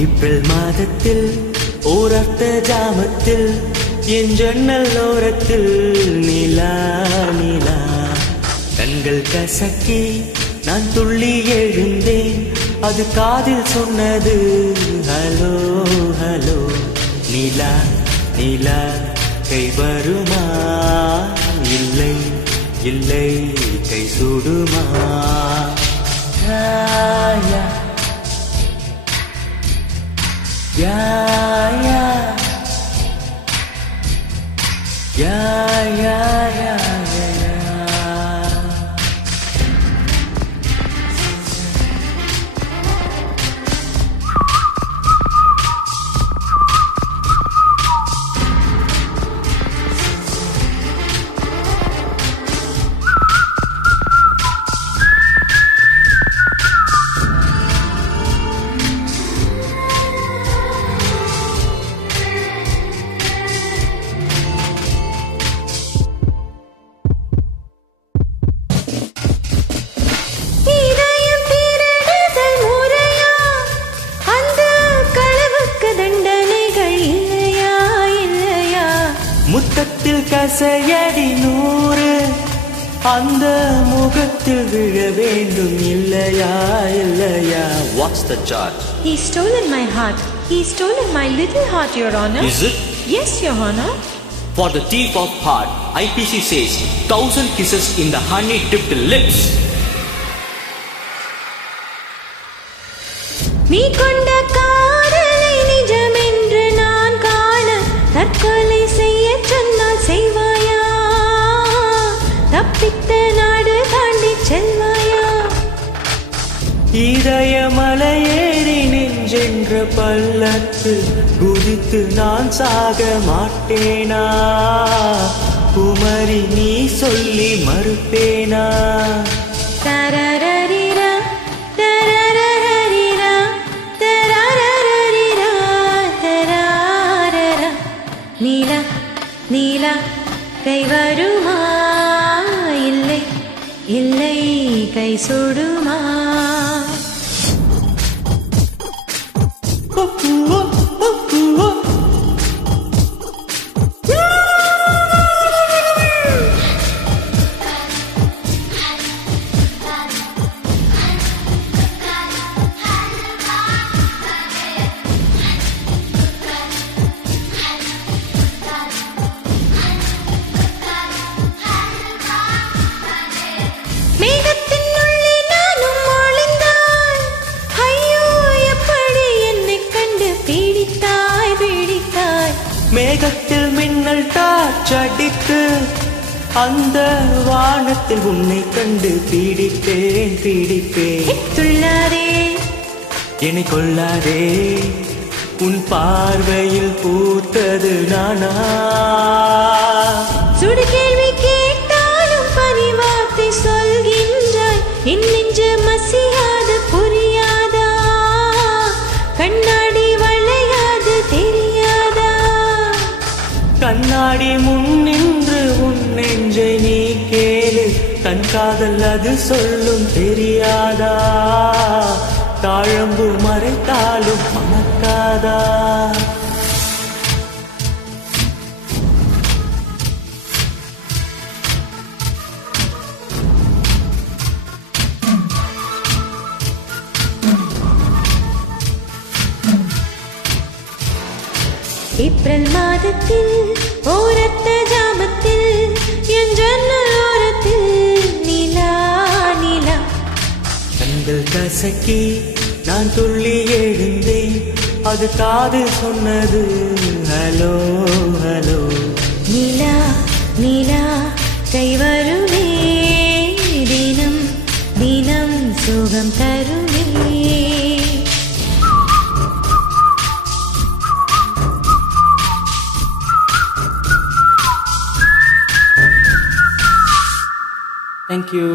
April மாதத்தில் ஓரத்த ஜாமத்தில் என் ஜன்னல் ஓரத்தில் நிலா நிலா கண்கள் கசக்கி நான் துள்ளி எழுந்தேன். அது காதில் சொன்னது ஹலோ ஹலோ. நிலா நிலா கை வருமா? இல்லை இல்லை கை சுடுமா? யா யா யா யா யா யா யா. முத்தத்தில் கசையடி 100 அந்த முகத்தில் விழ வேண்டும் இல்லையா இல்லையா. What's the charge? He's stolen my heart. He's stolen my little heart, Your Honor. Is it? Yes, Your Honor. For the thief of heart, IPC says 1000 kisses in the honey-dipped lips. நீ கொண்ட காதலை நிஜமென்று நான் காண தற்கொலை செய்ய சொன்னால் செய்வாயா? தப்பித்த நாடு தாண்டி செல்வாயா? இதயமலையேறி நெஞ்சென்ற பள்ளத்தில் குதித்து நான் சாக மாட்டேனா? குமரி நீ சொல்லி மறுப்பேனா? தரரரிரா தரரரிரா தரரரிரா தரரரா. நீலா நீலா கை வருமா? இல்லை இல்லை கை சுடுமா? மேகத்தில் மின்னல் டார்ச்சடித்து அந்த வானத்தில் உன்னை கண்டு பீடிப்பேன் பீடிப்பேன். துள்ளாதே என்னை கொள்ளாதே உன் பார்வையில் பூத்தது நானா? சுடு கேள்வி கேட்டாலும் பரிவார்த்தை சொல்கின்றாய். என் நெஞ்சு மசியாது புரியாதா? கண்ணாடி வளையாது தெரியாதா? கண்ணாடி முன் நின்று உன் நெஞ்சை நீ கேளு. தன் காதல் அது சொல்லும் தெரியாதா? தாழம்பு மறைத்தாலும் மணக்காதா? ஏப்ரல் மாதத்தில் ஓரத்த ஜாமத்தில் என் ஜன்னல் ஓரத்தில் நிலா நிலா கண்கள் கசக்கி நான் துள்ளி எழுந்தேன். அது காது சொன்னது ஹலோ ஹலோ. நிலா நிலா கை வருவே தினம் தினம் சுகம் தருவே. Thank you.